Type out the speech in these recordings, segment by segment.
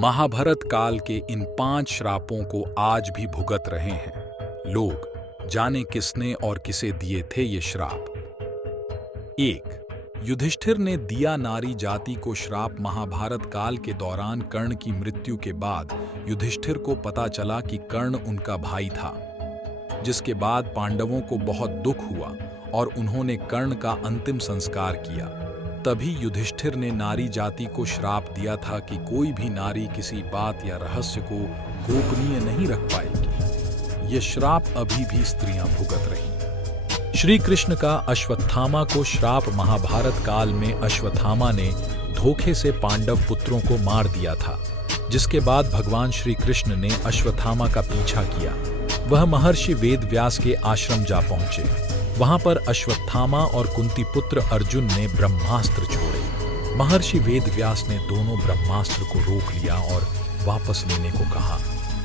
महाभारत काल के इन 5 श्रापों को आज भी भुगत रहे हैं लोग। जाने किसने और किसे दिए थे ये श्राप। 1. युधिष्ठिर ने दिया नारी जाति को श्राप। महाभारत काल के दौरान कर्ण की मृत्यु के बाद युधिष्ठिर को पता चला कि कर्ण उनका भाई था, जिसके बाद पांडवों को बहुत दुख हुआ और उन्होंने कर्ण का अंतिम संस्कार किया। तभी युधिष्ठिर ने नारी जाति को श्राप दिया था कि कोई भी नारी किसी बात या रहस्य को गोपनीय नहीं रख पाएगी। ये श्राप अभी भी स्त्रियां भुगत रही। श्री कृष्ण का अश्वत्थामा को श्राप। महाभारत काल में अश्वत्थामा ने धोखे से पांडव पुत्रों को मार दिया था, जिसके बाद भगवान श्री कृष्ण ने अश्वत्थामा का पीछा किया। वह महर्षि वेदव्यास के आश्रम जा पहुंचे। वहां पर अश्वत्थामा और कुंती पुत्र अर्जुन ने ब्रह्मास्त्र छोड़े। महर्षि वेदव्यास ने दोनों ब्रह्मास्त्र को रोक लिया और वापस लेने को कहा,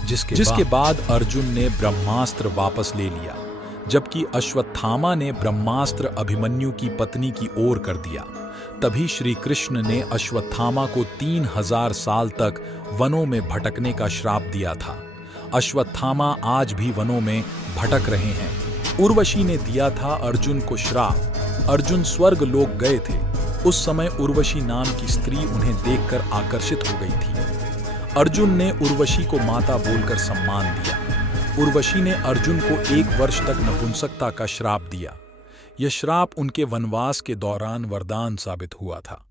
जिसके बाद अर्जुन ने ब्रह्मास्त्र वापस ले लिया, जबकि अश्वत्थामा ने ब्रह्मास्त्र अभिमन्यु की पत्नी की ओर कर दिया। तभी श्री कृष्ण ने अश्वत्थामा को 3000 साल तक वनों में भटकने का श्राप दिया था। अश्वत्थामा आज भी वनों में भटक रहे हैं। उर्वशी ने दिया था अर्जुन को श्राप। अर्जुन स्वर्ग लोक गए थे। उस समय उर्वशी नाम की स्त्री उन्हें देखकर आकर्षित हो गई थी। अर्जुन ने उर्वशी को माता बोलकर सम्मान दिया। उर्वशी ने अर्जुन को 1 वर्ष तक नपुंसकता का श्राप दिया। यह श्राप उनके वनवास के दौरान वरदान साबित हुआ था।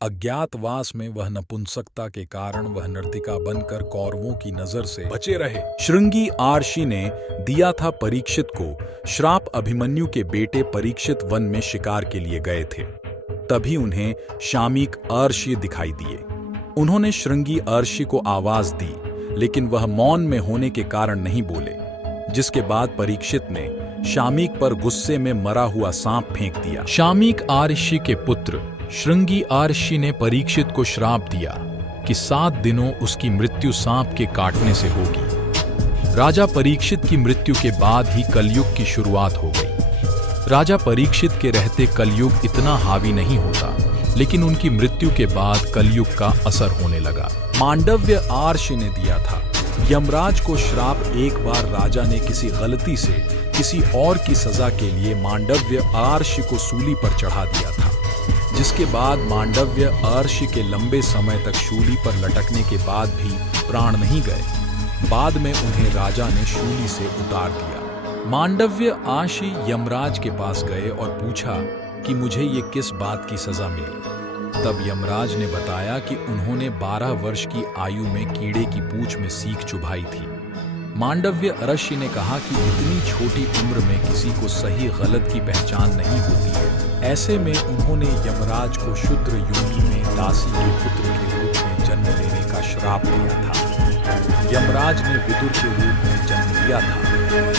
अज्ञातवास में वह नपुंसकता के कारण वह नर्तिका बनकर कौरवों की नजर से बचे रहे। श्रृंगी आर्षि ने दिया था परीक्षित को श्राप। अभिमन्यु के बेटे परीक्षित वन में शिकार के लिए गए थे। तभी उन्हें शामीक अर्षि दिखाई दिए। उन्होंने श्रृंगी अर्षि को आवाज दी, लेकिन वह मौन में होने के कारण नहीं बोले, जिसके बाद परीक्षित ने शामीक पर गुस्से में मरा हुआ सांप फेंक दिया। शामीक आर्षि के पुत्र श्रृंगी आर्षि ने परीक्षित को श्राप दिया कि 7 दिनों उसकी मृत्यु सांप के काटने से होगी। राजा परीक्षित की मृत्यु के बाद ही कलयुग की शुरुआत हो गई। राजा परीक्षित के रहते कलयुग इतना हावी नहीं होता, लेकिन उनकी मृत्यु के बाद कलयुग का असर होने लगा। मांडव्य आर्षि ने दिया था यमराज को श्राप। एक बार राजा ने किसी गलती से किसी और की सजा के लिए मांडव्य आर्षि को सूली पर चढ़ा दिया था, जिसके बाद मांडव्य आर्षि के लंबे समय तक शूली पर लटकने के बाद भी प्राण नहीं गए। बाद में उन्हें राजा ने शूली से उतार दिया। मांडव्य आर्षि यमराज के पास गए और पूछा कि मुझे ये किस बात की सजा मिली। तब यमराज ने बताया कि उन्होंने 12 वर्ष की आयु में कीड़े की पूंछ में सीख चुभाई थी। मांडव्य आर्षि ने कहा कि इतनी छोटी उम्र में किसी को सही गलत की पहचान नहीं होती है। ऐसे में उन्होंने यमराज को शूद्र योनि में दासी के पुत्र के रूप में जन्म लेने का श्राप दिया था। यमराज ने विदुर के रूप में जन्म लिया था।